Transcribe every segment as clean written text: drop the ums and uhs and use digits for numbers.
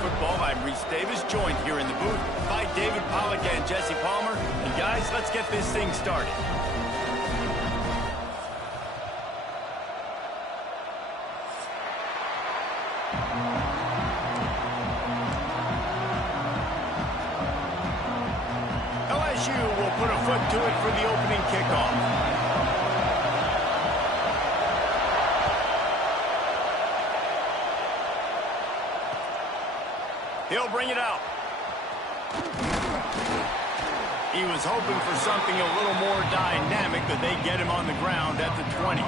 football. I'm Reese Davis, joined here in the booth by David Pollack and Jesse Palmer. And guys, let's get this thing started. LSU will put a foot to it for the opening kickoff. He'll bring it out. He was hoping for something a little more dynamic, but they get him on the ground at the 20.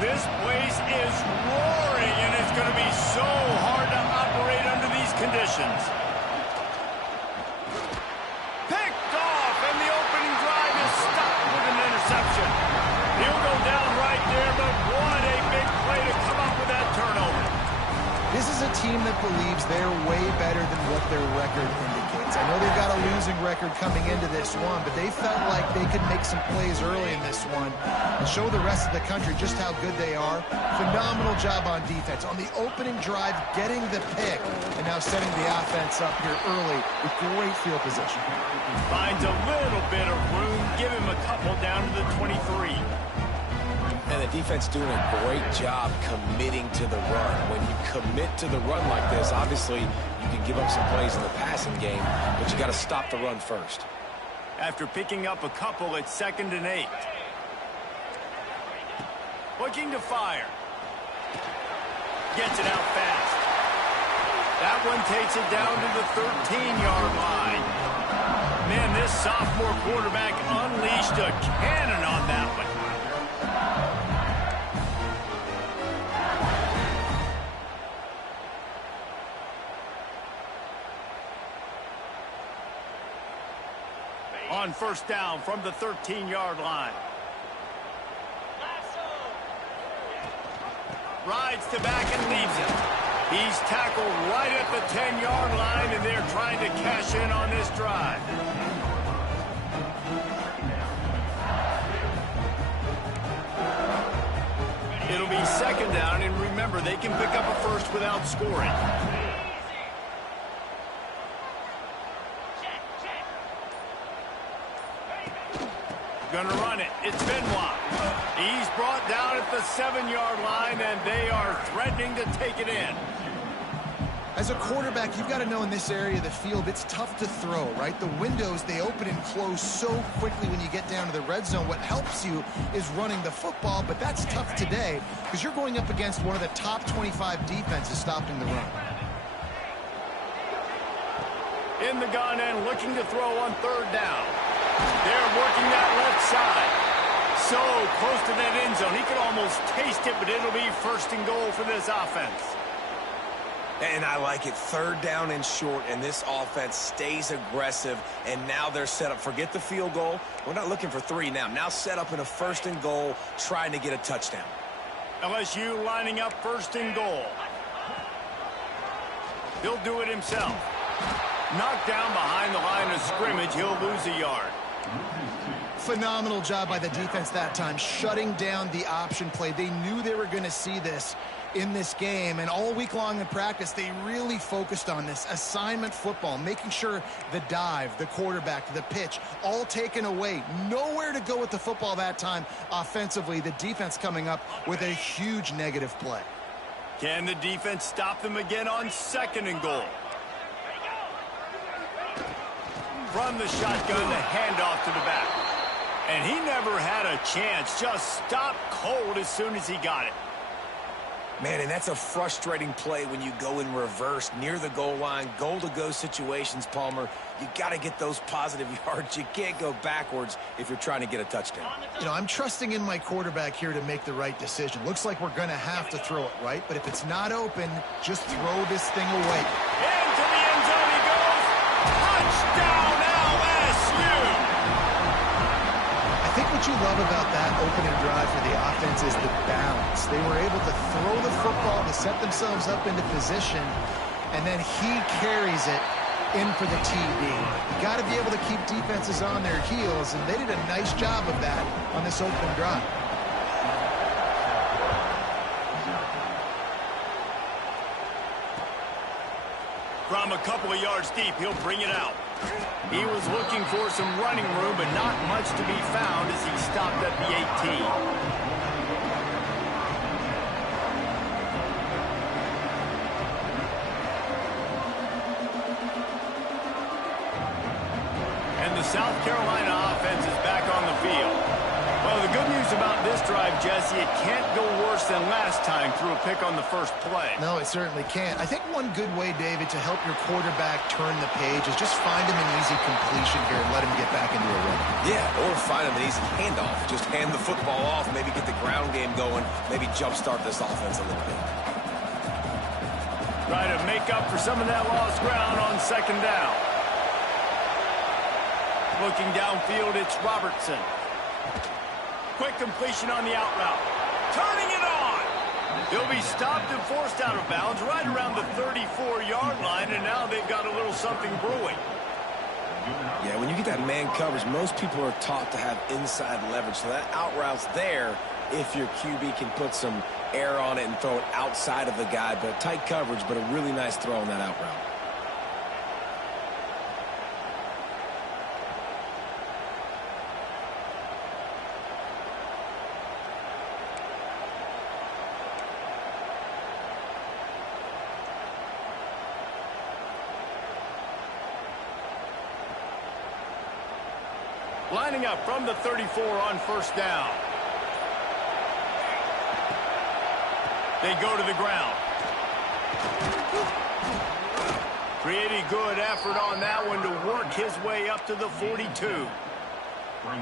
This place is roaring, and it's going to be so hard to operate under these conditions. Picked off, and the opening drive is stopped with an interception. He'll go down right there, but what a big play to come up with that turnover. This is a team that believes they're way better than what their record indicates. I know they've got a losing record coming into this one, but they felt like they could make some plays early in this one and show the rest of the country just how good they are. Phenomenal job on defense. On the opening drive, getting the pick, and now setting the offense up here early with great field position. Finds a little bit of room, give him a couple down to the 23. And the defense doing a great job committing to the run. When you commit to the run like this, obviously you can give up some plays in the passing game, but you got to stop the run first. After picking up a couple, it's 2nd and 8. Looking to fire. Gets it out fast. That one takes it down to the 13-yard line. Man, this sophomore quarterback unleashed a cannon on that one. On first down from the 13-yard line. Rides to back and leaves it. He's tackled right at the 10-yard line, and they're trying to cash in on this drive. It'll be 2nd down, and remember, they can pick up a first without scoring. Gonna run it. It's Benoit. He's brought down at the 7-yard line, and they are threatening to take it in. As a quarterback, you've got to know in this area of the field, it's tough to throw, right? The windows, they open and close so quickly when you get down to the red zone. What helps you is running the football, but that's tough today because you're going up against one of the top 25 defenses stopping the run. In the gun and looking to throw on 3rd down. They're working that left side. So close to that end zone. He could almost taste it, but it'll be 1st and goal for this offense. And I like it. 3rd down and short, and this offense stays aggressive, and now they're set up. Forget the field goal. We're not looking for 3 now. Now set up in a 1st and goal, trying to get a touchdown. LSU lining up 1st and goal. He'll do it himself. Knocked down behind the line of scrimmage. He'll lose a yard. Phenomenal job by the defense that time, shutting down the option play. They knew they were going to see this in this game, and all week long in practice, they really focused on this assignment football, making sure the dive, the quarterback, the pitch, all taken away. Nowhere to go with the football that time offensively. The defense coming up with a huge negative play. Can the defense stop them again on 2nd and goal? From the shotgun, the handoff to the back. And he never had a chance. Just stopped cold as soon as he got it. Man, and that's a frustrating play when you go in reverse near the goal line, goal-to-go situations, Palmer. You got to get those positive yards. You can't go backwards if you're trying to get a touchdown. You know, I'm trusting in my quarterback here to make the right decision. Looks like we're going to have to throw it, right? But if it's not open, just throw this thing away. Into the end zone he goes. Touchdown, LSU! I think what you love about that opening drive for the offense is the balance. They were able to throw the football to set themselves up into position, and then he carries it in for the TD. You got to be able to keep defenses on their heels, and they did a nice job of that on this opening drive. From a couple of yards deep, he'll bring it out. He was looking for some running room, but not much to be found as he stopped at the 18. And the South Carolina offense is back on the field. Well, the good news about this drive, Jesse, it can't go worse than last time through a pick on the first play. No, it certainly can't. I think one good way, David, to help your quarterback turn the page is just find him an easy completion here and let him get back into a rhythm. Yeah, or find him an easy handoff. Just hand the football off, maybe get the ground game going, maybe jumpstart this offense a little bit. Try to make up for some of that lost ground on second down. Looking downfield, it's Robertson. Quick completion on the out route. Turning it on. He'll be stopped and forced out of bounds right around the 34-yard line, and now they've got a little something brewing. Yeah, when you get that man coverage, most people are taught to have inside leverage. So that out route's there if your QB can put some air on it and throw it outside of the guy. But tight coverage, but a really nice throw on that out route. Lining up from the 34 on first down. They go to the ground. Pretty good effort on that one to work his way up to the 42.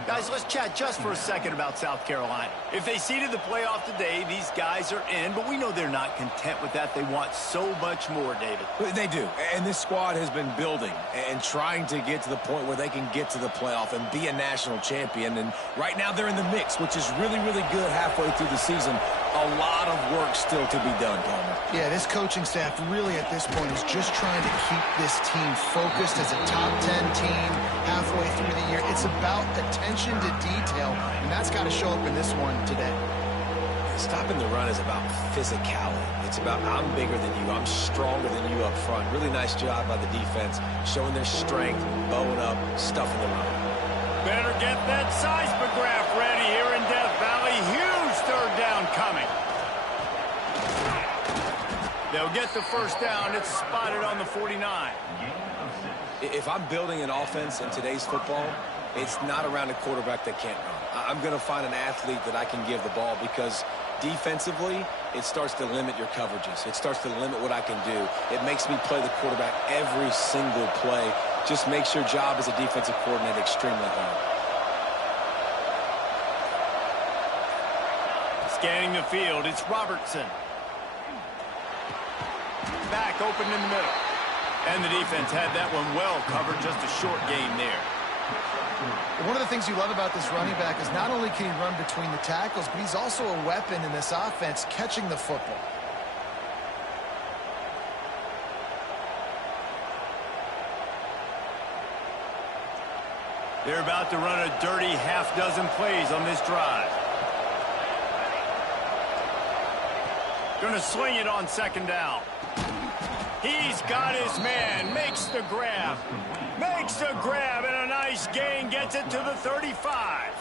Guys, let's chat just for a second about South Carolina. If they seeded the playoff today, these guys are in, but we know they're not content with that. They want so much more, David. They do, and this squad has been building and trying to get to the point where they can get to the playoff and be a national champion. And right now they're in the mix, which is really, really good halfway through the season. A lot of work still to be done, Palmer. Yeah, this coaching staff really at this point is just trying to keep this team focused as a top 10 team halfway through the year. It's about attention to detail, and that's got to show up in this one today. Stopping the run is about physicality. It's about I'm bigger than you. I'm stronger than you up front. Really nice job by the defense, showing their strength, bowing up, stuffing the run. Better get that seismograph ready here in Death Valley. Huge third down coming. They'll get the first down. It's spotted on the 49. If I'm building an offense in today's football, it's not around a quarterback that can't run. I'm going to find an athlete that I can give the ball because defensively, it starts to limit your coverages. It starts to limit what I can do. It makes me play the quarterback every single play. Just makes your job as a defensive coordinator extremely hard. Scanning the field, it's Robertson. Back open in the middle. And the defense had that one well covered, just a short game there. One of the things you love about this running back is not only can he run between the tackles, but he's also a weapon in this offense catching the football. They're about to run a dirty half-dozen plays on this drive. Going to sling it on second down. He's got his man, makes the grab. Makes the grab, and a nice gain gets it to the 35.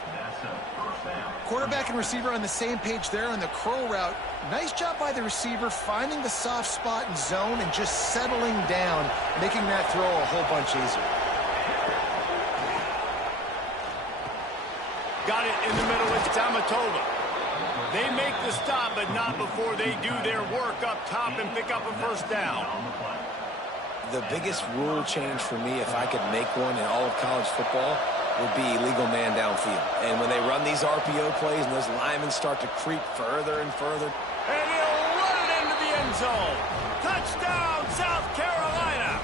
Quarterback and receiver on the same page there on the curl route. Nice job by the receiver finding the soft spot in zone and just settling down, making that throw a whole bunch easier. Got it in the middle, it's Tamatova. They make the stop, but not before they do their work up top and pick up a first down. The biggest rule change for me, if I could make one in all of college football, would be illegal man downfield. And when they run these RPO plays and those linemen start to creep further and further. And he'll run it into the end zone. Touchdown, South Carolina.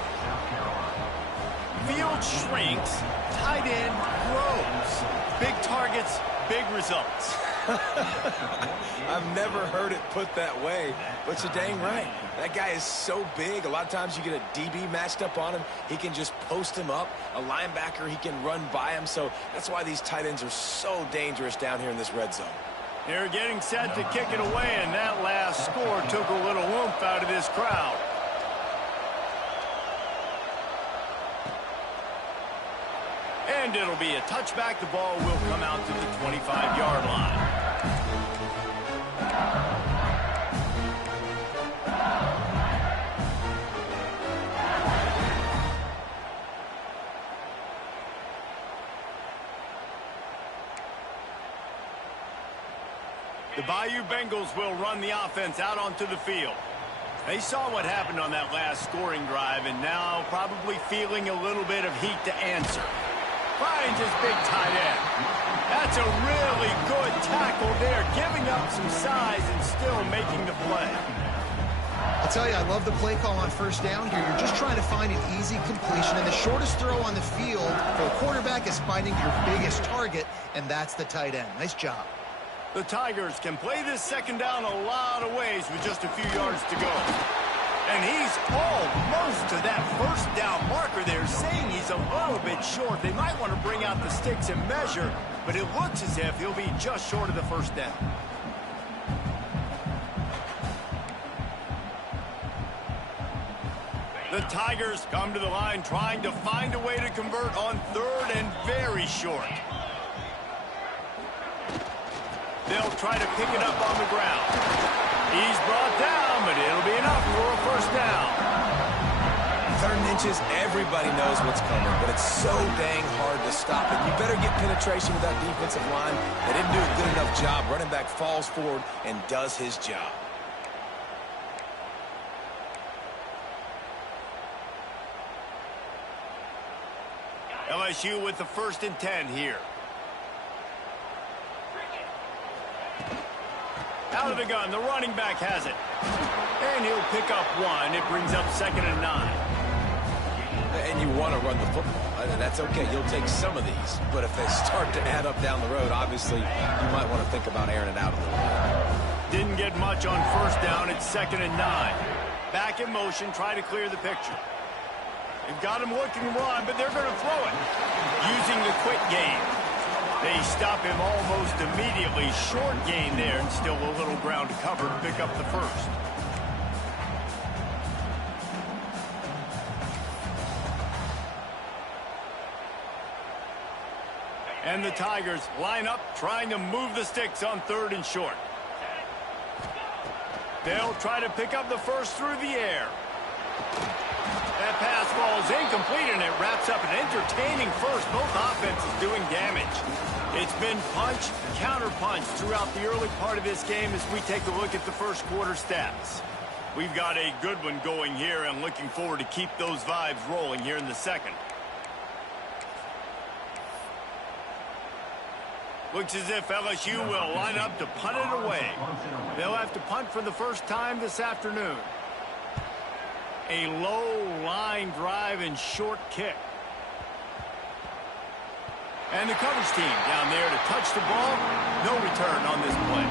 Field shrinks, tight end grows. Big targets, big results. I've never heard it put that way, but you're dang right. That guy is so big. A lot of times you get a DB matched up on him. He can just post him up. A linebacker, he can run by him. So that's why these tight ends are so dangerous down here in this red zone. They're getting set to kick it away, and that last score took a little oomph out of this crowd. And it'll be a touchback. The ball will come out to the 25-yard line. The Bayou Bengals will run the offense out onto the field. They saw what happened on that last scoring drive, and now probably feeling a little bit of heat to answer. Finds his big tight end. That's a really good tackle there, giving up some size and still making the play. I'll tell you, I love the play call on first down here. You're just trying to find an easy completion, and the shortest throw on the field for a quarterback is finding your biggest target, and that's the tight end. Nice job. The Tigers can play this second down a lot of ways with just a few yards to go. And he's almost to that first down marker there, saying he's a little bit short. They might want to bring out the sticks and measure, but it looks as if he'll be just short of the first down. The Tigers come to the line trying to find a way to convert on third and very short. They'll try to pick it up on the ground. He's brought down, but it'll be enough for a first down. 3rd and inches, everybody knows what's coming, but it's so dang hard to stop it. You better get penetration with that defensive line. They didn't do a good enough job. Running back falls forward and does his job. LSU with the 1st and 10 here. Out of the gun, the running back has it. And he'll pick up 1. It brings up 2nd and 9. And you want to run the football. That's okay. You'll take some of these. But if they start to add up down the road, obviously, you might want to think about airing it out a little bit. Didn't get much on first down. It's 2nd and 9. Back in motion, try to clear the picture. They've got him looking to run, but they're going to throw it. Using the quick game. They stop him almost immediately. Short gain there, and still a little ground to cover to pick up the first. And the Tigers line up, trying to move the sticks on 3rd and short. They'll try to pick up the first through the air. That pass falls incomplete, and it wraps up an entertaining first. Both offenses doing damage. It's been punch, counter-punch throughout the early part of this game as we take a look at the first quarter stats. We've got a good one going here, and looking forward to keep those vibes rolling here in the second. Looks as if LSU will line up to punt it away. They'll have to punt for the first time this afternoon. A low line drive and short kick. And the coverage team down there to touch the ball. No return on this play.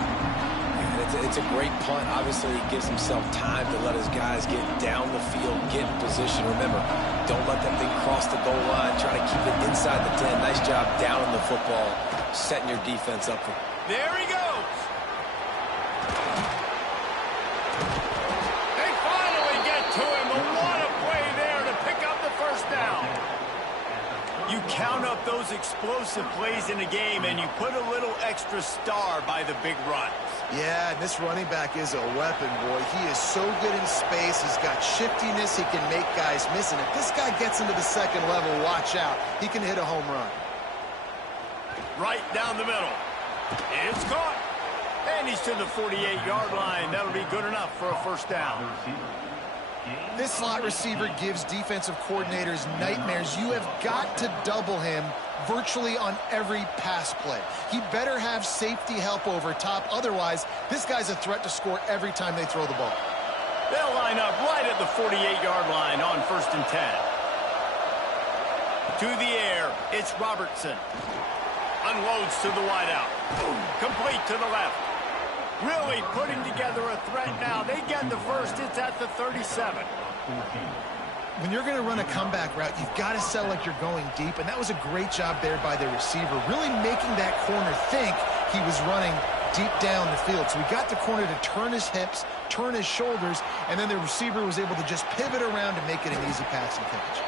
It's a great punt. Obviously, he gives himself time to let his guys get down the field, get in position. Remember, don't let that thing cross the goal line. Try to keep it inside the 10. Nice job down in the football, setting your defense up for. There he goes. They finally get to him. But what a play there to pick up the first down. You count up those explosive plays in a game, and you put a little extra star by the big runs. Yeah, this running back is a weapon, boy. He is so good in space. He's got shiftiness. He can make guys miss. And if this guy gets into the second level, watch out. He can hit a home run. Right down the middle. It's caught. And he's to the 48-yard line. That'll be good enough for a first down. This slot receiver gives defensive coordinators nightmares. You have got to double him virtually on every pass play. He better have safety help over top. Otherwise, this guy's a threat to score every time they throw the ball. They'll line up right at the 48-yard line on 1st and 10. To the air, it's Robertson. Unloads to the wideout. Complete to the left. Really putting together a threat now. They get the first. It's at the 37. When you're going to run a comeback route, you've got to sell like you're going deep, and that was a great job there by the receiver, really making that corner think he was running deep down the field. So we got the corner to turn his hips, turn his shoulders, and then the receiver was able to just pivot around and make it an easy pass and catch.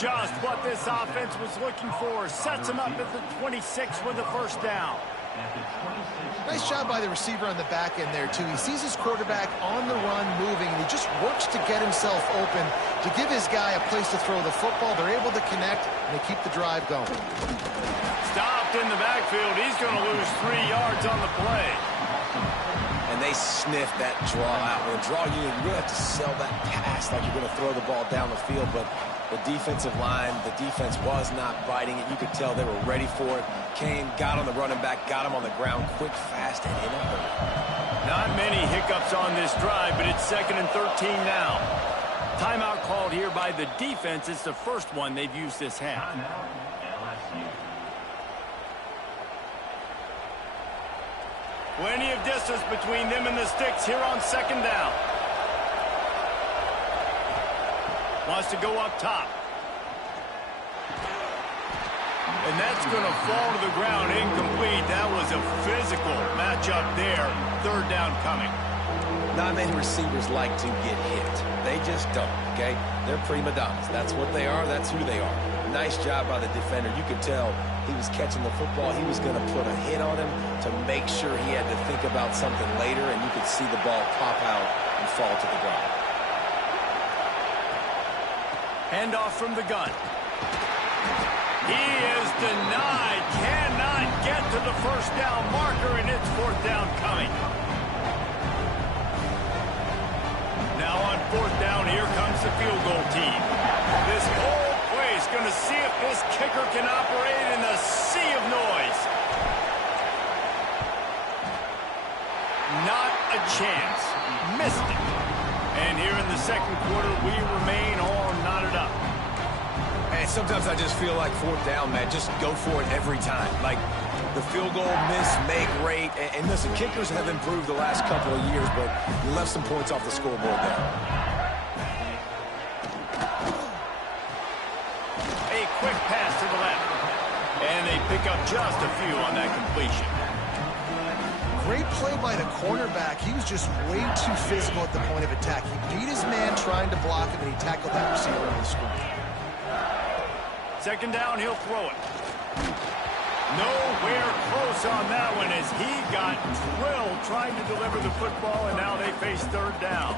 Just what this offense was looking for. Sets him up at the 26 with the first down. Nice job by the receiver on the back end there, too. He sees his quarterback on the run moving, and he just works to get himself open to give his guy a place to throw the football. They're able to connect, and they keep the drive going. Stopped in the backfield. He's going to lose 3 yards on the play. And they sniff that draw out. With a draw unit, you really have to sell that pass like you're going to throw the ball down the field, but the defensive line, the defense was not biting it. You could tell they were ready for it. Came, got on the running back, got him on the ground quick, fast, and in a hurry. Not many hiccups on this drive, but it's 2nd and 13 now. Timeout called here by the defense. It's the first one they've used this half. Plenty of distance between them and the sticks here on 2nd down. Wants to go up top. And that's going to fall to the ground incomplete. That was a physical matchup there. 3rd down coming. Not many receivers like to get hit. They just don't, okay? They're prima donnas. That's what they are. That's who they are. Nice job by the defender. You could tell he was catching the football. He was going to put a hit on him to make sure he had to think about something later, and you could see the ball pop out and fall to the ground. Handoff from the gun. He is denied. Cannot get to the first down marker, and it's 4th down coming. Now on 4th down, here comes the field goal team. This whole play is going to see if this kicker can operate in the sea of noise. Not a chance. Missed it. And here in the 2nd quarter, we remain all knotted up. Hey, sometimes I just feel like 4th down, man. Just go for it every time. Like the field goal miss, make rate. And listen, kickers have improved the last couple of years, but you left some points off the scoreboard there. A quick pass to the left. And they pick up just a few on that completion. Great play by the cornerback. He was just way too physical at the point of attack. He beat his man trying to block him, and he tackled that receiver on the screen. 2nd down, he'll throw it. Nowhere close on that one as he got drilled trying to deliver the football, and now they face 3rd down.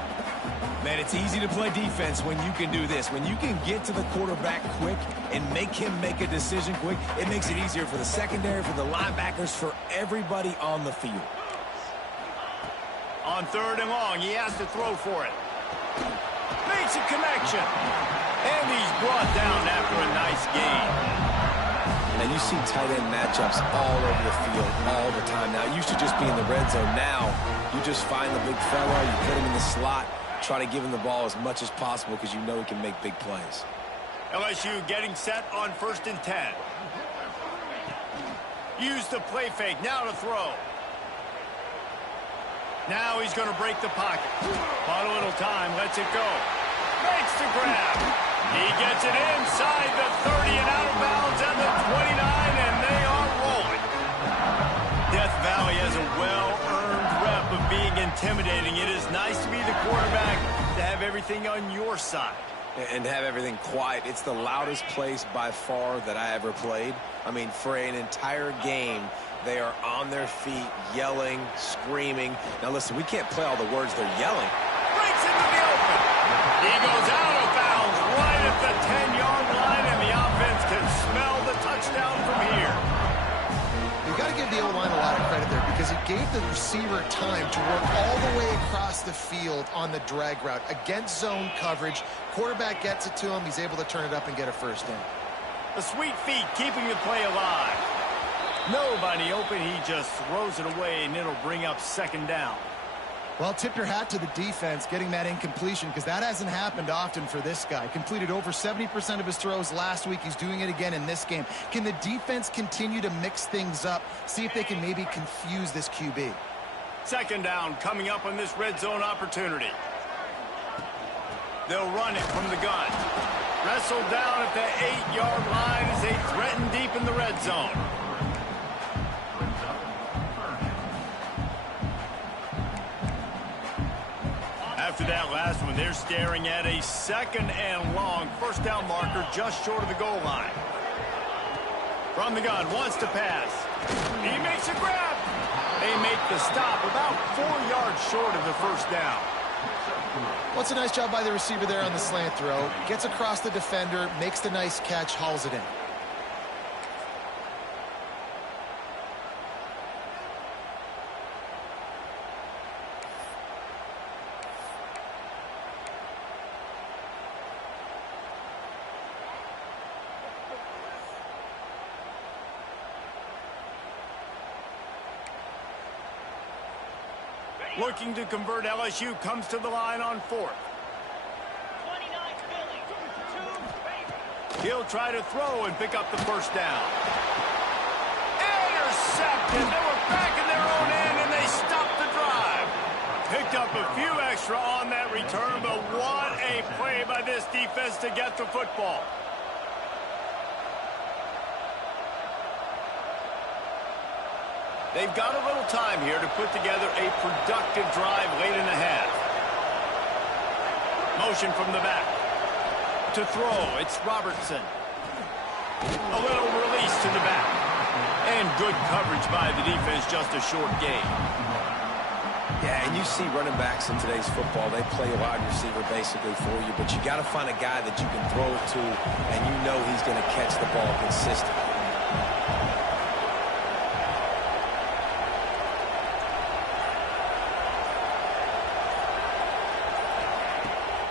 Man, it's easy to play defense when you can do this. When you can get to the quarterback quick and make him make a decision quick, it makes it easier for the secondary, for the linebackers, for everybody on the field. On 3rd and long, he has to throw for it. Makes a connection. And he's brought down after a nice gain. And you see tight end matchups all over the field all the time now. It used to just be in the red zone. Now you just find the big fella, you put him in the slot, try to give him the ball as much as possible because you know he can make big plays. LSU getting set on 1st and 10. Use the play fake. Now to throw. Now he's going to break the pocket. Bought a little time. Lets it go. Makes the grab. He gets it inside the 30 and out of bounds at the 29, and they are rolling. Death Valley has a well-earned rep of being intimidating. It is nice to be the quarterback, to have everything on your side. And have everything quiet. It's the loudest place by far that I ever played. I mean, for an entire game, they are on their feet, yelling, screaming. Now, listen, we can't play all the words they're yelling. Breaks into the open. He goes out of bounds right at the 10-yard line, and the offense can smell the touchdown from here. You got to give the O-line a lot of credit there because it gave the receiver time to work all the way across the field on the drag route against zone coverage. Quarterback gets it to him. He's able to turn it up and get a first down. The sweet feet keeping the play alive. Nobody open. He just throws it away, and it'll bring up 2nd down. Well, tip your hat to the defense getting that incompletion, because that hasn't happened often for this guy. Completed over 70% of his throws last week. He's doing it again in this game. Can the defense continue to mix things up, see if they can maybe confuse this QB? Second down coming up on this red zone opportunity. They'll run it from the gun. Wrestled down at the 8-yard line as they threaten deep in the red zone. After that last one, they're staring at a 2nd and long. First down marker just short of the goal line. From the gun, wants to pass. He makes a grab. They make the stop about 4 yards short of the first down. Well, it's a nice job by the receiver there on the slant throw. Gets across the defender, makes the nice catch, hauls it in. Looking to convert, LSU comes to the line on 4th. He'll try to throw and pick up the first down. Intercepted. They were back in their own end, and they stopped the drive. Picked up a few extra on that return, but what a play by this defense to get the football. They've got a little time here to put together a productive drive late in the half. Motion from the back. To throw, it's Robertson. A little release to the back. And good coverage by the defense, just a short gain. Yeah, and you see running backs in today's football, they play a wide receiver basically for you, but you got to find a guy that you can throw it to, and you know he's going to catch the ball consistently.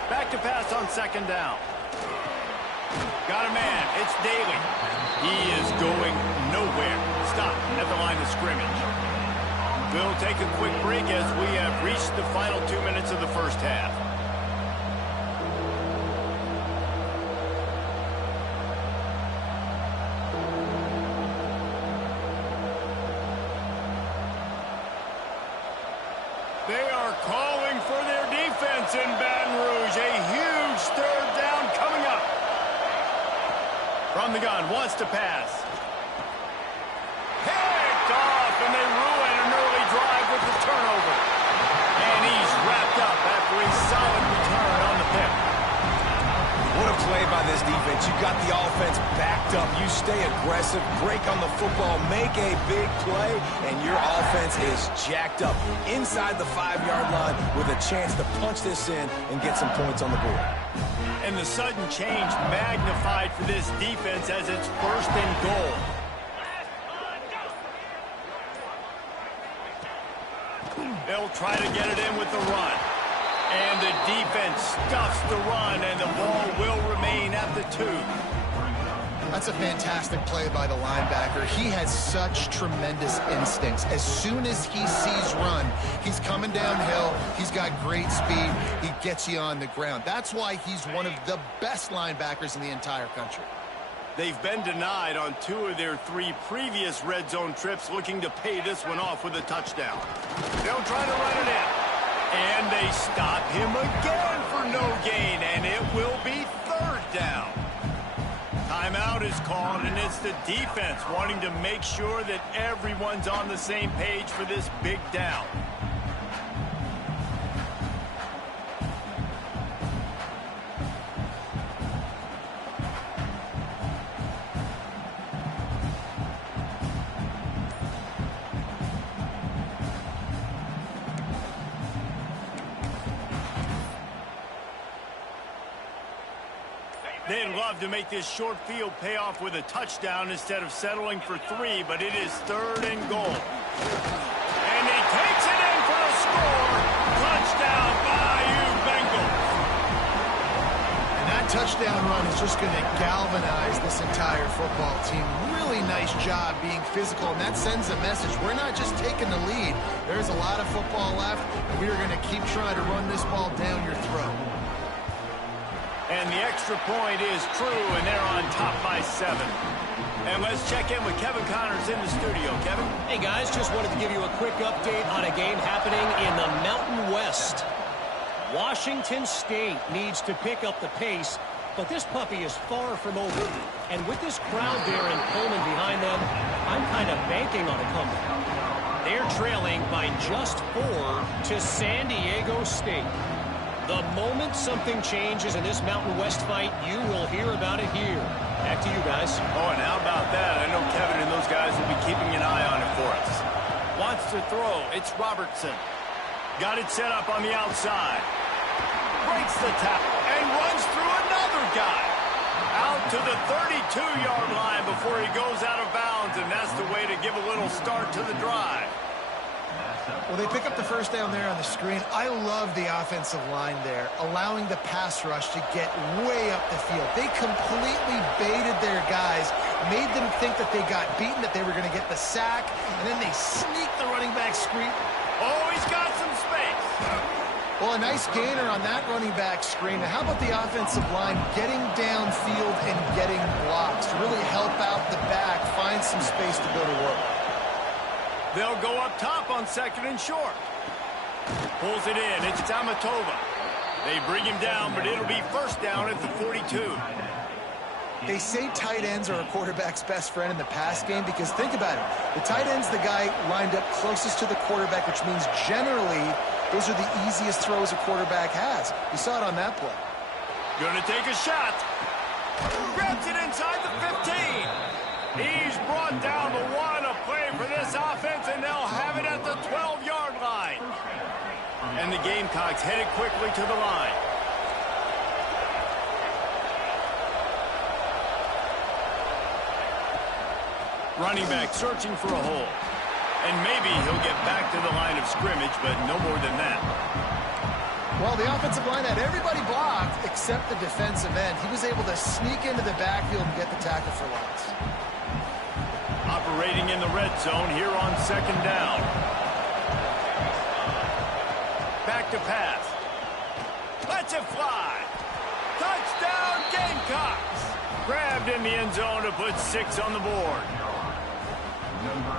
Back to pass on 2nd down. Got a man. It's Daly. He is going nowhere. Stop at the line of scrimmage. We'll take a quick break as we have reached the final 2 minutes of the first half. They are calling for their defense in Baton Rouge. A huge 3rd down coming up. From the gun, wants to pass. Picked off, and they ruin an early drive with the turnover. And he's wrapped up after a solid return on the pick. What a play by this defense. You got the offense backed up. You stay aggressive, break on the football, make a big play, and your offense is jacked up inside the 5-yard line with a chance to punch this in and get some points on the board. And the sudden change magnified for this defense as it's 1st and goal. They'll try to get it in with the run. And the defense stuffs the run, and the ball will remain at the 2. That's a fantastic play by the linebacker. He has such tremendous instincts. As soon as he sees run, he's coming downhill. He's got great speed. He gets you on the ground. That's why he's one of the best linebackers in the entire country. They've been denied on 2 of their 3 previous red zone trips, looking to pay this one off with a touchdown. They'll try to run it in. And they stop him again for no gain, and it will be 3rd down. Timeout is called, and it's the defense wanting to make sure that everyone's on the same page for this big down. They'd love to make this short field pay off with a touchdown instead of settling for 3, but it is 3rd and goal. And he takes it in for a score. Touchdown, Bayou Bengals. And that touchdown run is just going to galvanize this entire football team. Really nice job being physical, and that sends a message. We're not just taking the lead. There's a lot of football left, and we are going to keep trying to run this ball down your throat. And the extra point is true, and they're on top by 7. And let's check in with Kevin Connors in the studio. Kevin? Hey, guys, just wanted to give you a quick update on a game happening in the Mountain West. Washington State needs to pick up the pace, but this puppy is far from over. And with this crowd there in Pullman behind them, I'm kind of banking on a comeback. They're trailing by just 4 to San Diego State. The moment something changes in this Mountain West fight, you will hear about it here. Back to you guys. Oh, and how about that? I know Kevin and those guys will be keeping an eye on it for us. Wants to throw. It's Robertson. Got it set up on the outside. Breaks the tackle and runs through another guy. Out to the 32-yard line before he goes out of bounds, and that's the way to give a little start to the drive. Well, they pick up the first down there on the screen. I love the offensive line there, allowing the pass rush to get way up the field. They completely baited their guys, made them think that they got beaten, that they were going to get the sack, and then they sneaked the running back screen. Oh, he's got some space. Well, a nice gainer on that running back screen. Now, how about the offensive line getting downfield and getting blocks to really help out the back, find some space to go to work? They'll go up top on 2nd and short. Pulls it in. It's Tamatova. They bring him down, but it'll be first down at the 42. They say tight ends are a quarterback's best friend in the pass game because think about it. The tight end's the guy lined up closest to the quarterback, which means generally those are the easiest throws a quarterback has. We saw it on that play. Gonna take a shot. Grabs it inside the 15. He's brought down the 1. A play for this offense, and they'll have it at the 12-yard line. And the Gamecocks headed quickly to the line. Running back searching for a hole. And maybe he'll get back to the line of scrimmage, but no more than that. Well, the offensive line had everybody blocked except the defensive end. He was able to sneak into the backfield and get the tackle for loss. Operating in the red zone here on 2nd down. Back to pass. Lets it fly. Touchdown Gamecocks. Grabbed in the end zone to put 6 on the board.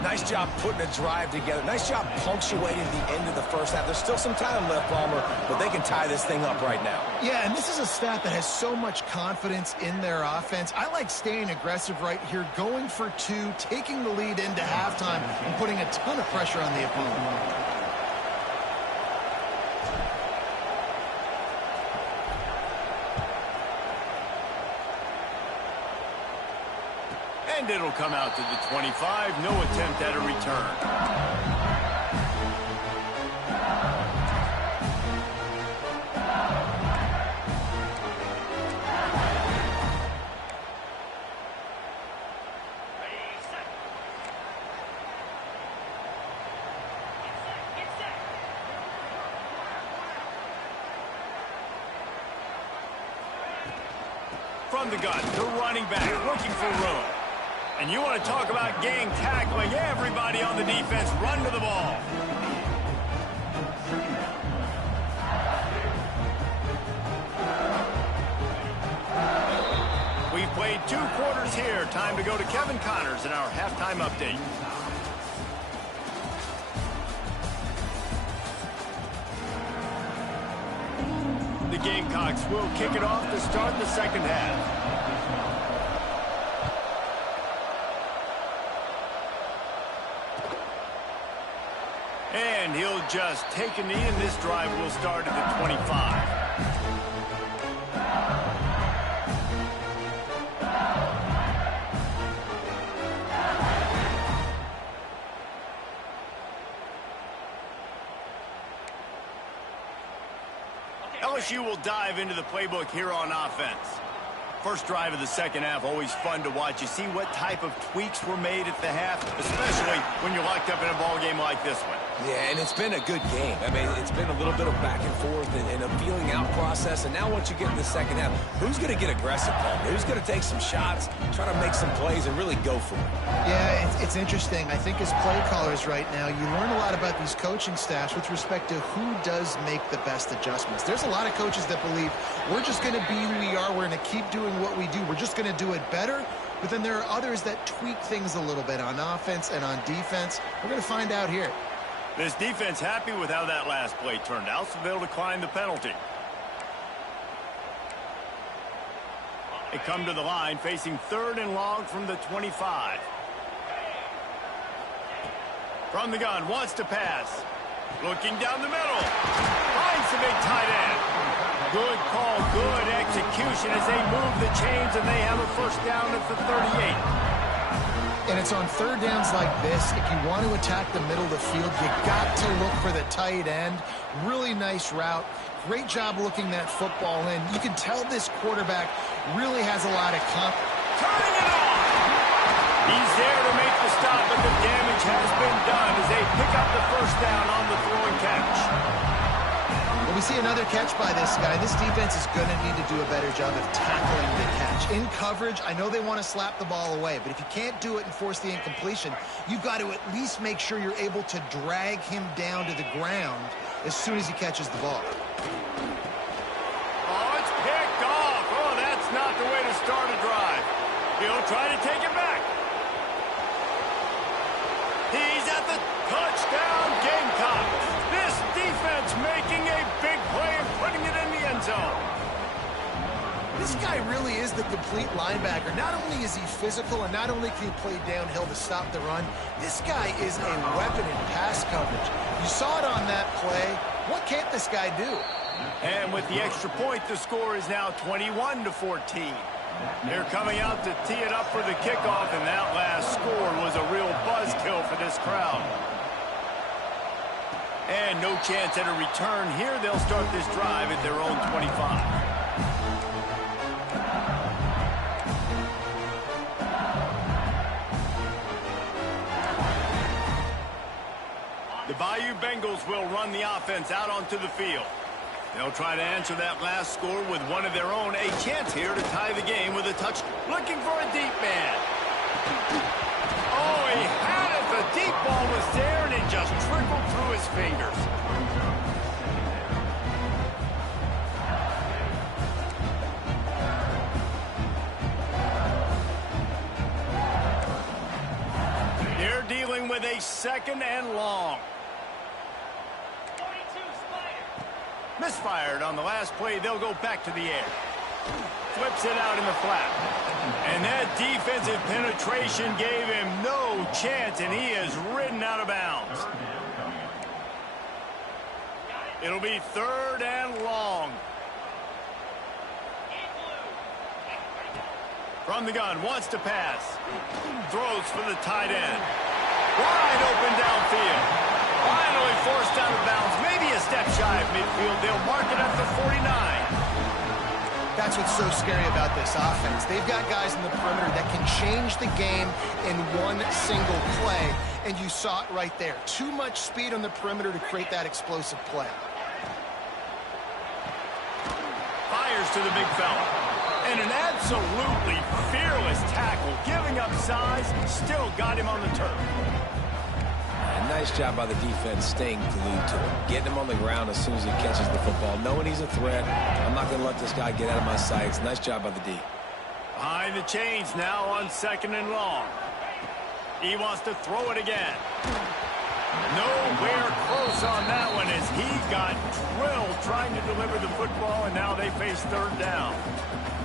Nice job putting a drive together. Nice job punctuating the end of the first half. There's still some time left, Palmer, but they can tie this thing up right now. Yeah, and this is a staff that has so much confidence in their offense. I like staying aggressive right here, going for 2, taking the lead into halftime, and putting a ton of pressure on the opponent. And it'll come out to the 25. No attempt at a return. From the gun, the running back looking for room. And you want to talk about gang tackling. Everybody on the defense run to the ball. We've played 2 quarters here. Time to go to Kevin Connors in our halftime update. The Gamecocks will kick it off to start the 2nd half. And he'll just take a knee, and this drive will start at the 25. LSU will dive into the playbook here on offense. First drive of the 2nd half, always fun to watch. You see what type of tweaks were made at the half, especially when you're locked up in a ball game like this one. Yeah, and it's been a good game. I mean, it's been a little bit of back and forth and a feeling out process. And now once you get in the second half, who's going to get aggressive, Paul? Who's going to take some shots, try to make some plays, and really go for it? Yeah, it's interesting. I think as play callers right now, you learn a lot about these coaching staffs with respect to who does make the best adjustments. There's a lot of coaches that believe we're just going to be who we are. We're going to keep doing what we do. We're just going to do it better. But then there are others that tweak things a little bit on offense and on defense. We're going to find out here. This defense happy with how that last play turned out, so they'll decline the penalty. They come to the line facing 3rd and long from the 25. From the gun, wants to pass. Looking down the middle. Finds the big tight end. Good call, good execution as they move the chains, and they have a first down at the 38. And it's on 3rd downs like this. If you want to attack the middle of the field, you got to look for the tight end. Really nice route. Great job looking that football in. You can tell this quarterback really has a lot of confidence. Turning it on! He's there to make the stop, but the damage has been done as they pick up the first down on the throwing catch. Well, we see another catch by this guy. This defense is going to need to do a better job of tackling the catch. In coverage, I know they want to slap the ball away, but if you can't do it and force the incompletion, you've got to at least make sure you're able to drag him down to the ground as soon as he catches the ball. Oh, it's picked off. Oh, that's not the way to start a drive. He'll try to take it back. He's at the touchdown Gamecocks. This defense making a big play and putting it in the end zone. This guy really is the complete linebacker. Not only is he physical and not only can he play downhill to stop the run, this guy is a weapon in pass coverage. You saw it on that play. What can't this guy do? And with the extra point, the score is now 21-14. They're coming out to tee it up for the kickoff, and that last score was a real buzzkill for this crowd. And no chance at a return here. They'll start this drive at their own 25. The Bayou Bengals will run the offense out onto the field. They'll try to answer that last score with one of their own. A chance here to tie the game with a touch. Looking for a deep man. Oh, he had it. The deep ball was there, and it just trickled through his fingers. They're dealing with a 2nd and long. Misfired on the last play. They'll go back to the air. Flips it out in the flat. And that defensive penetration gave him no chance, and he is ridden out of bounds. It'll be 3rd and long. From the gun, wants to pass. Throws for the tight end. Wide open downfield. Finally forced out of bounds. Maybe a step shy of midfield. They'll mark it at the 49. That's what's so scary about this offense. They've got guys in the perimeter that can change the game in one single play, and you saw it right there. Too much speed on the perimeter to create that explosive play. Fires to the big fella. And an absolutely fearless tackle. Giving up size, still got him on the turf. Nice job by the defense staying glued to him. Getting him on the ground as soon as he catches the football. Knowing he's a threat. I'm not going to let this guy get out of my sights. Nice job by the D. Behind the chains now on 2nd and long. He wants to throw it again. Nowhere close on that one as he got drilled trying to deliver the football, and now they face 3rd down.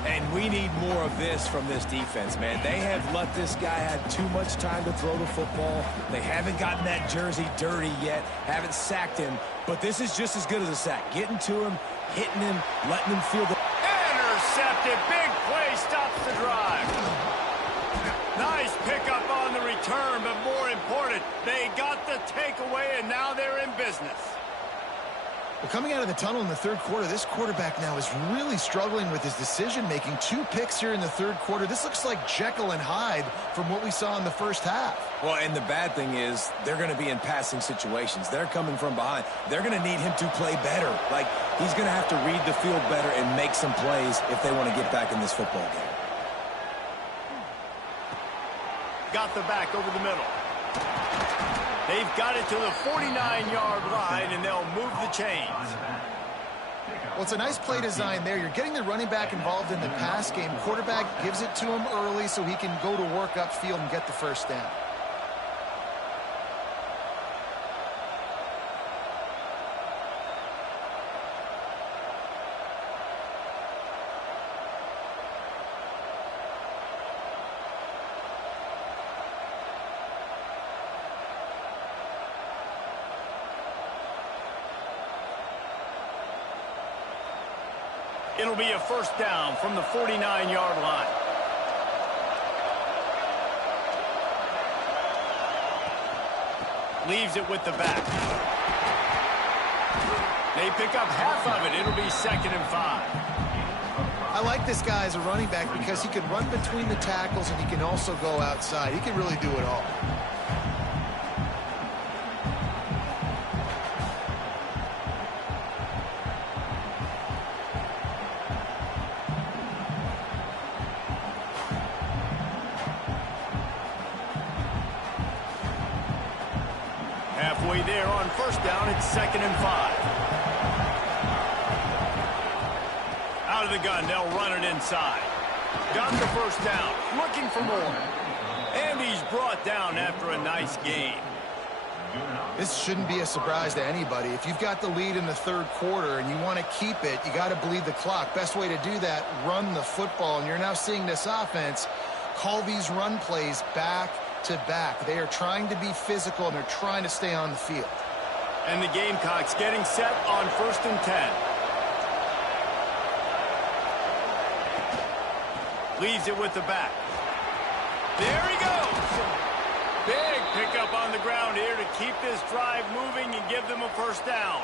And we need more of this from this defense, man. They have let this guy have too much time to throw the football. They haven't gotten that jersey dirty yet, haven't sacked him. But this is just as good as a sack. Getting to him, hitting him, letting him feel the... Intercepted. Big play stops the drive. Nice pickup on the return, but more important, they got the takeaway, and now they're in business. Well, coming out of the tunnel in the third quarter, this quarterback now is really struggling with his decision-making. 2 picks here in the third quarter. This looks like Jekyll and Hyde from what we saw in the first half. Well, and the bad thing is they're going to be in passing situations. They're coming from behind. They're going to need him to play better. Like, he's going to have to read the field better and make some plays if they want to get back in this football game. Got the back over the middle. They've got it to the 49-yard line, and they'll move the chains. Well, it's a nice play design there. You're getting the running back involved in the pass game. Quarterback gives it to him early so he can go to work upfield and get the first down. It'll be a first down from the 49-yard line. Leaves it with the back. They pick up half of it. It'll be 2nd and 5. I like this guy as a running back because he can run between the tackles and he can also go outside. He can really do it all. Halfway there on first down, it's 2nd and 5. Out of the gun, they'll run it inside. Got the first down, looking for more. And he's brought down after a nice gain. This shouldn't be a surprise to anybody. If you've got the lead in the third quarter and you want to keep it, you got to bleed the clock. Best way to do that, run the football. And you're now seeing this offense call these run plays back to back. They are trying to be physical and they're trying to stay on the field. And the Gamecocks getting set on 1st and 10. Leaves it with the back. There he goes. Big pickup on the ground here to keep this drive moving and give them a first down.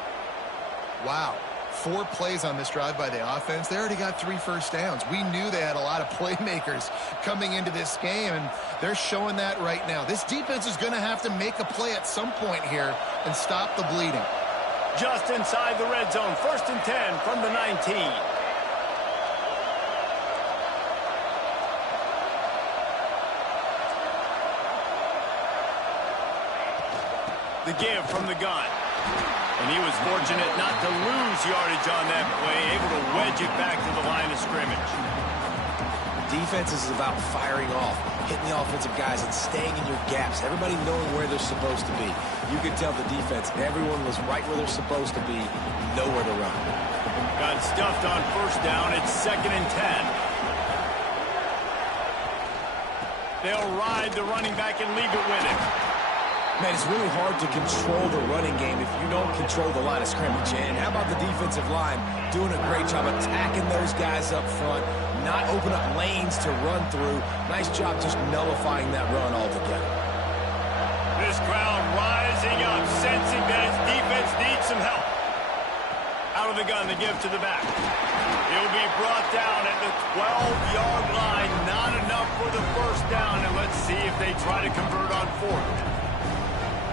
Wow. 4 plays on this drive by the offense. They already got 3 first downs. We knew they had a lot of playmakers coming into this game, and they're showing that right now. This defense is going to have to make a play at some point here and stop the bleeding. Just inside the red zone. 1st and 10 from the 19. The give from the gun. And he was fortunate not to lose yardage on that play, able to wedge it back to the line of scrimmage. Defense is about firing off, hitting the offensive guys, and staying in your gaps. Everybody knowing where they're supposed to be. You could tell the defense, everyone was right where they're supposed to be, nowhere to run. Got stuffed on first down. It's 2nd and 10. They'll ride the running back and leave it with him. Man, it's really hard to control the running game if you don't control the line of scrimmage. And how about the defensive line doing a great job attacking those guys up front, not open up lanes to run through. Nice job just nullifying that run altogether. This crowd rising up, sensing that its defense needs some help. Out of the gun, the give to the back. He'll be brought down at the 12-yard line. Not enough for the first down, and let's see if they try to convert on 4th.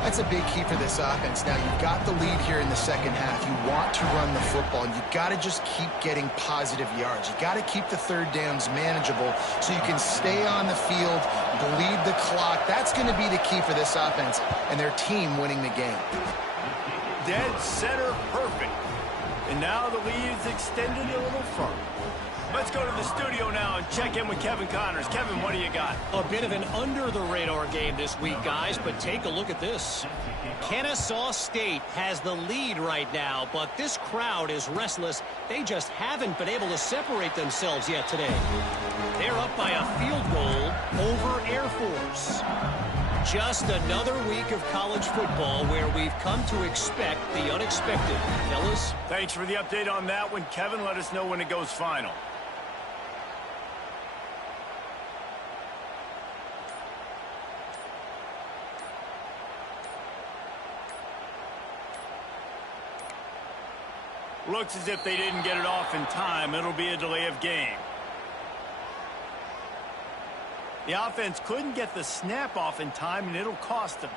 That's a big key for this offense. Now, you've got the lead here in the second half. You want to run the football, and you've got to just keep getting positive yards. You've got to keep the third downs manageable so you can stay on the field, bleed the clock. That's going to be the key for this offense and their team winning the game. Dead center perfect. And now the lead is extended a little further. Let's go to the studio now and check in with Kevin Connors. Kevin, what do you got? A bit of an under-the-radar game this week, guys, but take a look at this. Kennesaw State has the lead right now, but this crowd is restless. They just haven't been able to separate themselves yet today. They're up by a field goal over Air Force. Just another week of college football where we've come to expect the unexpected. Fellas? Thanks for the update on that one, Kevin. Let us know when it goes final. Looks as if they didn't get it off in time. It'll be a delay of game. The offense couldn't get the snap off in time, and it'll cost them.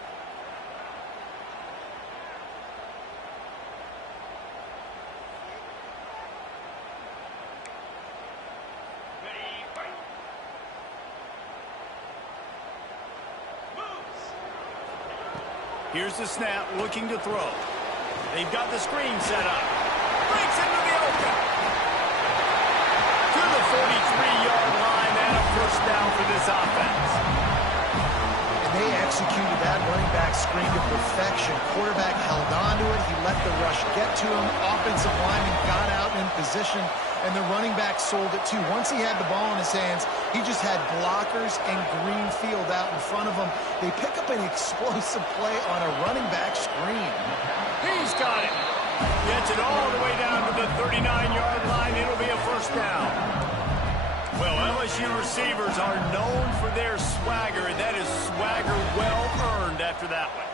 Here's the snap, looking to throw. They've got the screen set up. Breaks into the open. To the 43-yard line and a first down for this offense. And they executed that running back screen to perfection. Quarterback held on to it. He let the rush get to him. Offensive lineman got out in position, and the running back sold it too. Once he had the ball in his hands, he just had blockers and green field out in front of him. They pick up an explosive play on a running back screen. He's got it. Gets it all the way down to the 39-yard line. It'll be a first down. Well, LSU receivers are known for their swagger, and that is swagger well earned after that one.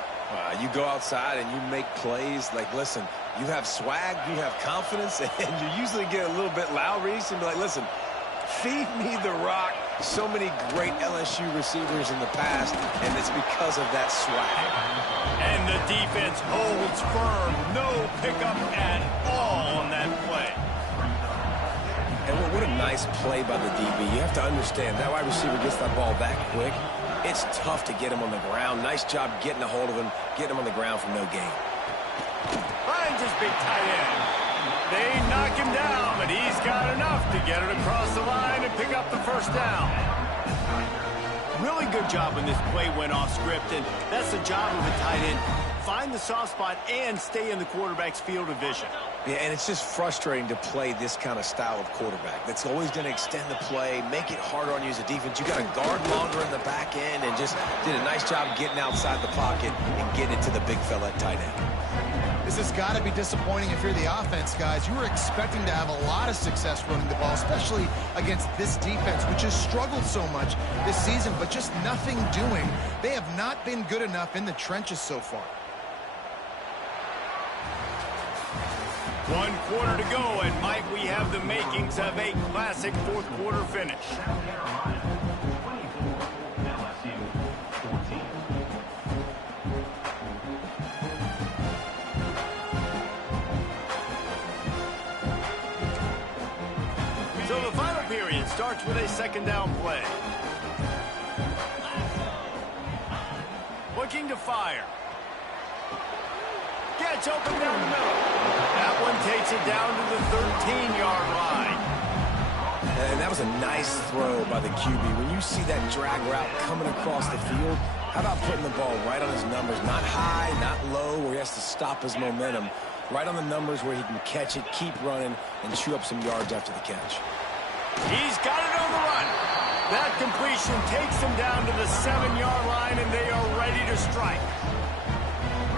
You go outside and you make plays. Like, listen, you have swag, you have confidence, and you usually get a little bit loud, Reese, and be like, listen, feed me the rock. So many great LSU receivers in the past, and it's because of that swag. And the defense holds firm. No pickup at all on that play. And what a nice play by the DB. You have to understand, that wide receiver gets that ball that quick. It's tough to get him on the ground. Nice job getting a hold of him, getting him on the ground for no gain. Finds his big tight end. They knock him down, but he's got enough to get it across the line and pick up the first down. Really good job when this play went off script, and that's the job of a tight end. Find the soft spot and stay in the quarterback's field of vision. Yeah, and it's just frustrating to play this kind of style of quarterback. That's always going to extend the play, make it harder on you as a defense. You got to guard longer in the back end, and just did a nice job getting outside the pocket and getting it to the big fella at tight end. This has got to be disappointing if you're the offense, guys. You were expecting to have a lot of success running the ball, especially against this defense, which has struggled so much this season, but just nothing doing. They have not been good enough in the trenches so far. 1 quarter to go, and might we have the makings of a classic fourth quarter finish. So the final period starts with a second down play. Looking to fire. Gets open down the middle. That one takes it down to the 13-yard line. And that was a nice throw by the QB. When you see that drag route coming across the field, how about putting the ball right on his numbers? Not high, not low, where he has to stop his momentum. Right on the numbers where he can catch it, keep running, and chew up some yards after the catch. He's got it on the run. That completion takes him down to the 7-yard line, and they are ready to strike.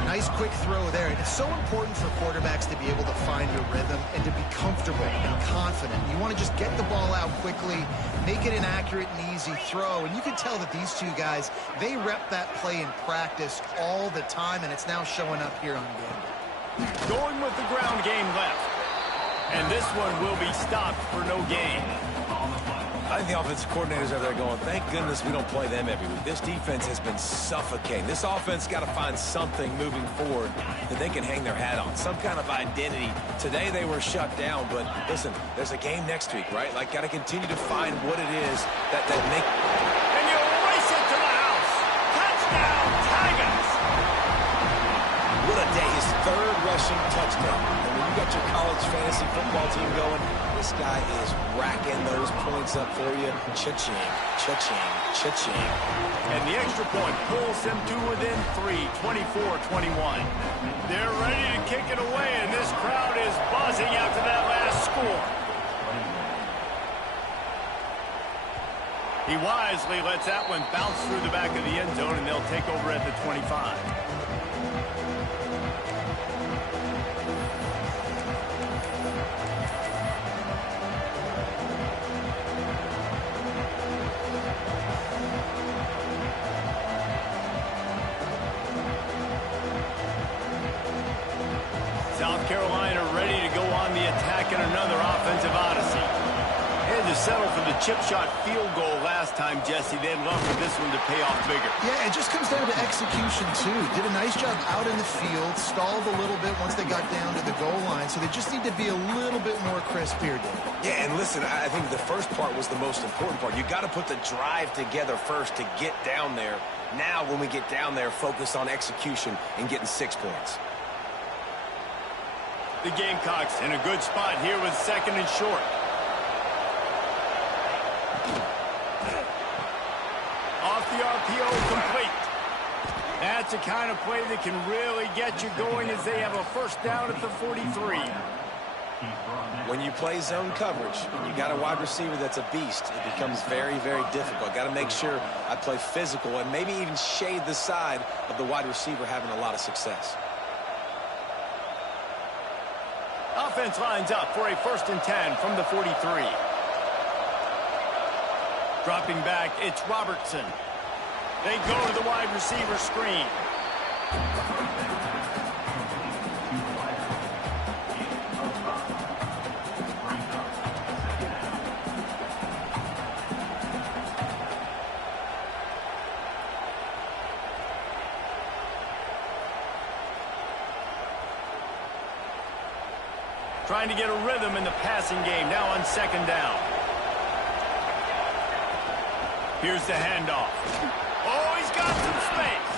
Nice quick throw there. And it's so important for quarterbacks to be able to find a rhythm and to be comfortable and confident. You want to just get the ball out quickly, make it an accurate and easy throw. And you can tell that these two guys, they rep that play in practice all the time, and it's now showing up here on game. Going with the ground game left. And this one will be stopped for no gain. I think the offensive coordinators over there going, thank goodness we don't play them every week. This defense has been suffocating. This offense got to find something moving forward that they can hang their hat on, some kind of identity. Today they were shut down, but listen, there's a game next week, right? Like, got to continue to find what it is that make. And you race it to the house. Touchdown, Tigers. What a day. His third rushing touchdown. And when you got your college fantasy football team going, this guy is racking those points up for you. Cha-ching, cha-ching, cha-ching. And the extra point pulls them to within 3, 24-21. They're ready to kick it away, and this crowd is buzzing after that last score. He wisely lets that one bounce through the back of the end zone, and they'll take over at the 25. South Carolina ready to go on the attack in another offensive odyssey. They had to settle for the chip shot field goal last time, Jesse. They'd love for this one to pay off bigger. Yeah, it just comes down to execution, too. Did a nice job out in the field, stalled a little bit once they got down to the goal line, so they just need to be a little bit more crisp here, Dave. Yeah, and listen, I think the first part was the most important part. You got to put the drive together first to get down there. Now, when we get down there, focus on execution and getting 6 points. The Gamecocks in a good spot here with 2nd and short. Off the RPO, complete. That's the kind of play that can really get you going as they have a first down at the 43. When you play zone coverage, you got a wide receiver that's a beast. It becomes very, very difficult. Got to make sure I play physical and maybe even shade the side of the wide receiver having a lot of success. Offense lines up for a 1st and 10 from the 43. Dropping back, it's Robertson. They go to the wide receiver screen. Trying to get a rhythm in the passing game now on 2nd down. Here's the handoff. Oh, he's got some space.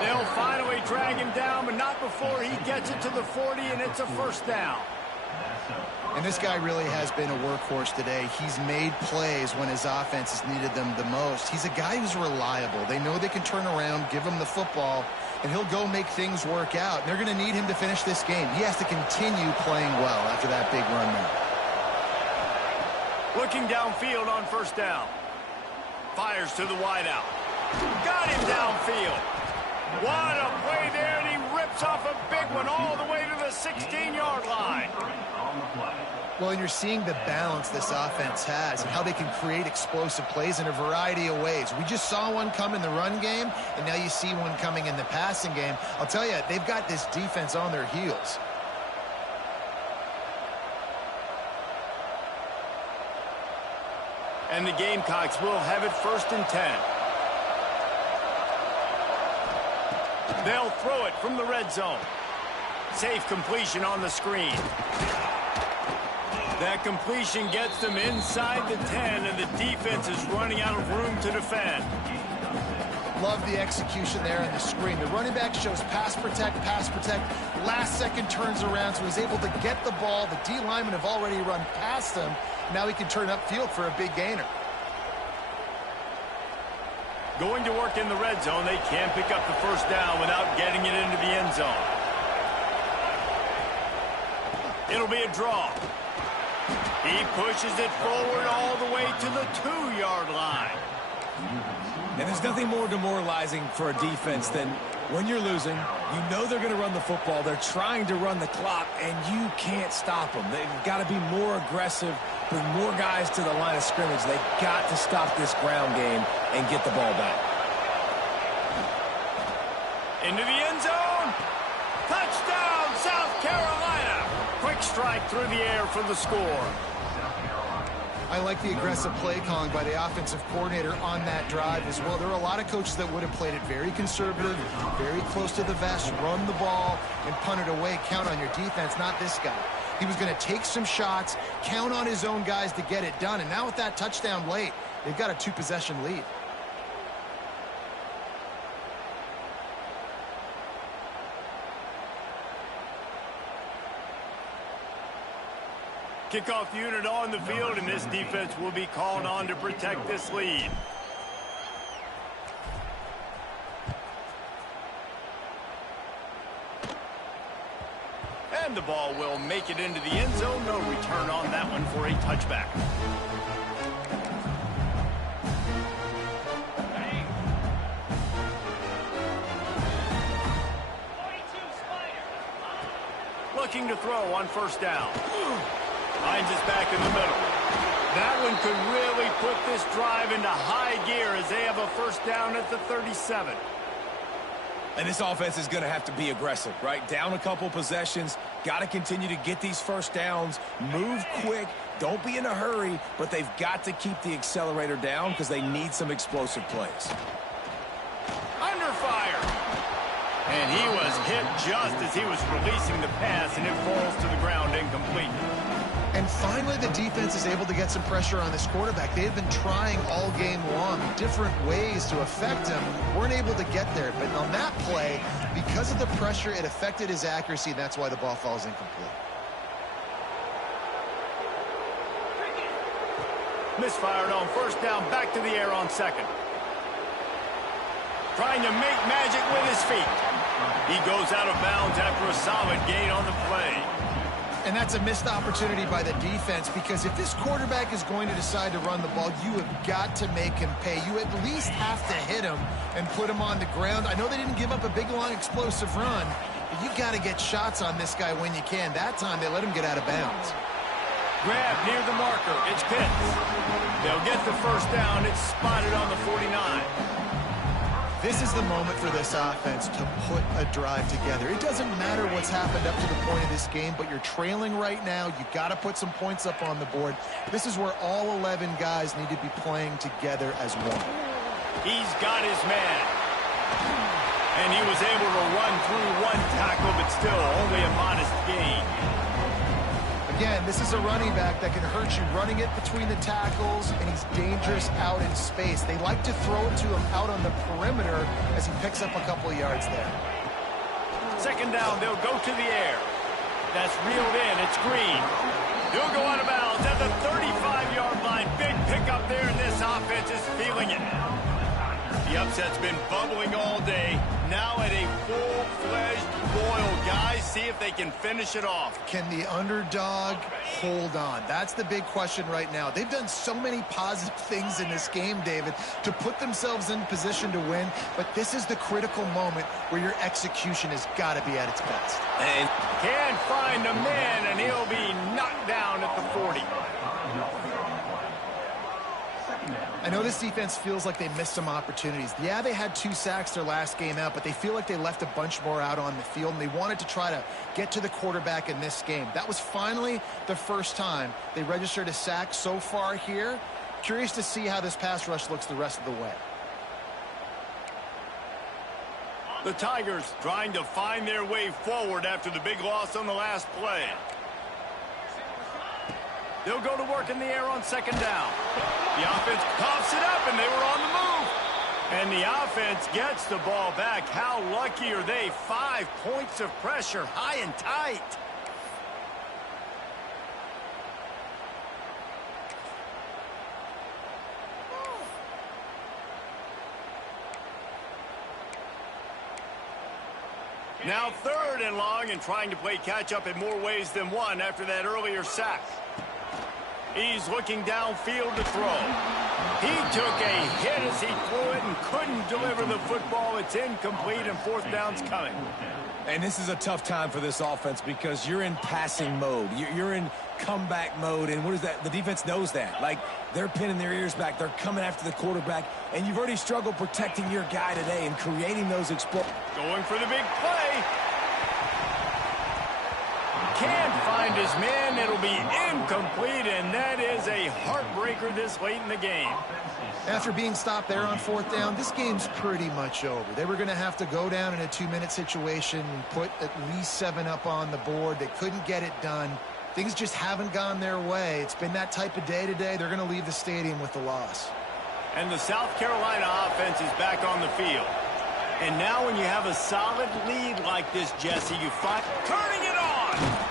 They'll finally drag him down, but not before he gets it to the 40, and it's a 1st down. And this guy really has been a workhorse today. He's made plays when his offense has needed them the most. He's a guy who's reliable. They know they can turn around, give him the football, and he'll go make things work out. They're going to need him to finish this game. He has to continue playing well after that big run there. Looking downfield on 1st down. Fires to the wideout. Got him downfield. What a play there, and he rips off a big one all the way to the 16-yard line. Well, and you're seeing the balance this offense has and how they can create explosive plays in a variety of ways. We just saw one come in the run game, and now you see one coming in the passing game. I'll tell you, they've got this defense on their heels. And the Gamecocks will have it 1st and 10. They'll throw it from the red zone. Safe completion on the screen. That completion gets them inside the 10, and the defense is running out of room to defend. Love the execution there on the screen. The running back shows pass protect, last second turns around, so he's able to get the ball. The D linemen have already run past him. Now he can turn upfield for a big gainer. Going to work in the red zone, they can't pick up the 1st down without getting it into the end zone. It'll be a draw. He pushes it forward all the way to the 2-yard line. And there's nothing more demoralizing for a defense than when you're losing, you know they're going to run the football, they're trying to run the clock, and you can't stop them. They've got to be more aggressive, bring more guys to the line of scrimmage. They've got to stop this ground game and get the ball back. Into the end zone. Touchdown, South Carolina. Quick strike through the air for the score. I like the aggressive play calling by the offensive coordinator on that drive as well. There are a lot of coaches that would have played it very conservative, very close to the vest, run the ball, and punt it away. Count on your defense, not this guy. He was going to take some shots, count on his own guys to get it done. And now with that touchdown late, they've got a 2-possession lead. Kickoff unit on the field, and this defense will be called on to protect this lead. And the ball will make it into the end zone. No return on that one for a touchback. Looking to throw on 1st down. Finds us back in the middle. That one could really put this drive into high gear as they have a 1st down at the 37. And this offense is going to have to be aggressive, right? Down a couple possessions, Got to continue to get these first downs, move quick, don't be in a hurry, but they've got to keep the accelerator down because they need some explosive plays. Under fire. And he was hit just as he was releasing the pass, and it falls to the ground incomplete. And finally, the defense is able to get some pressure on this quarterback. They had been trying all game long different ways to affect him. Weren't able to get there. But on that play, because of the pressure, it affected his accuracy. And that's why the ball falls incomplete. Misfired on first down, back to the air on second. Trying to make magic with his feet. He goes out of bounds after a solid gain on the play. And that's a missed opportunity by the defense, because if this quarterback is going to decide to run the ball, you have got to make him pay. You at least have to hit him and put him on the ground. I know they didn't give up a big, long, explosive run, but you've got to get shots on this guy when you can. That time, they let him get out of bounds. Grab near the marker. It's Pitts. They'll get the first down. It's spotted on the 49. This is the moment for this offense to put a drive together. It doesn't matter what's happened up to the point of this game, but you're trailing right now. You've got to put some points up on the board. This is where all 11 guys need to be playing together as one. He's got his man. And he was able to run through one tackle, but still only a modest gain. Again, this is a running back that can hurt you running it between the tackles, and he's dangerous out in space. They like to throw it to him out on the perimeter as he picks up a couple of yards there. Second down, they'll go to the air. That's reeled in. It's Green. He'll go out of bounds at the 35-yard line. Big pickup there, and this offense is feeling it. The upset's been bubbling all day. Now at a full-fledged boil. Guys, see if they can finish it off. Can the underdog hold on? That's the big question right now. They've done so many positive things in this game, David, to put themselves in position to win, but this is the critical moment where your execution has got to be at its best. And can't find a man, and he'll be knocked down at the 40. I know this defense feels like they missed some opportunities. Yeah, they had 2 sacks their last game out, but they feel like they left a bunch more out on the field, and they wanted to try to get to the quarterback in this game. That was finally the first time they registered a sack so far here. Curious to see how this pass rush looks the rest of the way. The Tigers trying to find their way forward after the big loss on the last play. They'll go to work in the air on second down. The offense coughs it up, and they were on the move. And the offense gets the ball back. How lucky are they? 5 points of pressure, high and tight. Now 3rd and long, and trying to play catch-up in more ways than one after that earlier sack. He's looking downfield to throw. He took a hit as he threw it and couldn't deliver the football. It's incomplete, and 4th down's coming. And this is a tough time for this offense because you're in passing mode. You're in comeback mode, and what is that? The defense knows that. Like, they're pinning their ears back. They're coming after the quarterback, and you've already struggled protecting your guy today and creating those explosions. Going for the big play. Can't find his man. It'll be incomplete, and that is a heartbreaker this late in the game. After being stopped there on 4th down, this game's pretty much over. They were going to have to go down in a 2-minute situation and put at least 7 up on the board. They couldn't get it done. Things just haven't gone their way. It's been that type of day today. They're going to leave the stadium with the loss. And the South Carolina offense is back on the field. And now when you have a solid lead like this, Jesse, you find turning it on.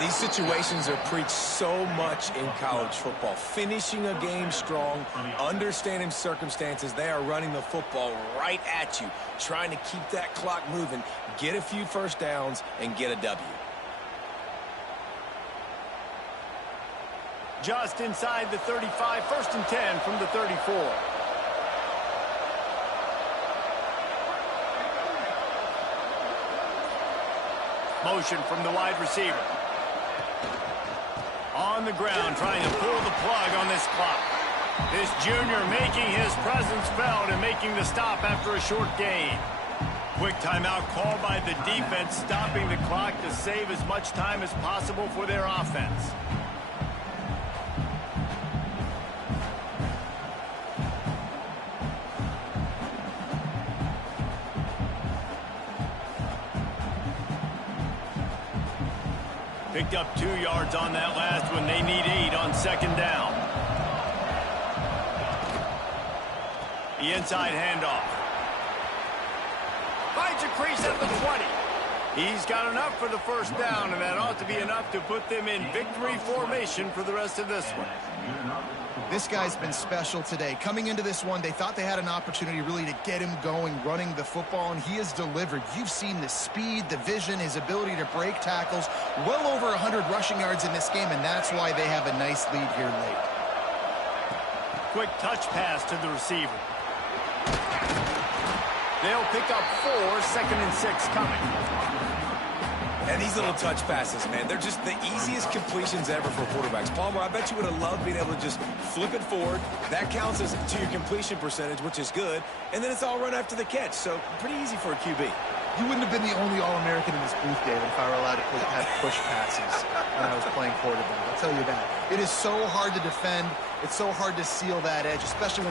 These situations are preached so much in college football. Finishing a game strong, understanding circumstances. They are running the football right at you, trying to keep that clock moving, get a few first downs, and get a W. Just inside the 35, 1st and 10 from the 34. Motion from the wide receiver. On the ground, trying to pull the plug on this clock. This junior making his presence felt and making the stop after a short gain. Quick timeout called by the defense, stopping the clock to save as much time as possible for their offense. Picked up 2 yards on that last one. They need 8 on second down. The inside handoff. Finds a crease at the 20. He's got enough for the first down, and that ought to be enough to put them in victory formation for the rest of this one. This guy's been special today. Coming into this one, they thought they had an opportunity really to get him going, running the football, and he has delivered. You've seen the speed, the vision, his ability to break tackles. Well over 100 rushing yards in this game, and that's why they have a nice lead here late. Quick touch pass to the receiver. They'll pick up 4, 2nd and 6 coming. And these little touch passes, man, they're just the easiest completions ever for quarterbacks. Palmer, I bet you would have loved being able to just flip it forward. That counts as to your completion percentage, which is good. And then it's all run after the catch, so pretty easy for a QB. You wouldn't have been the only All-American in this booth, David, if I were allowed to have push passes when I was playing quarterback. I'll tell you that. It is so hard to defend. It's so hard to seal that edge, especially when the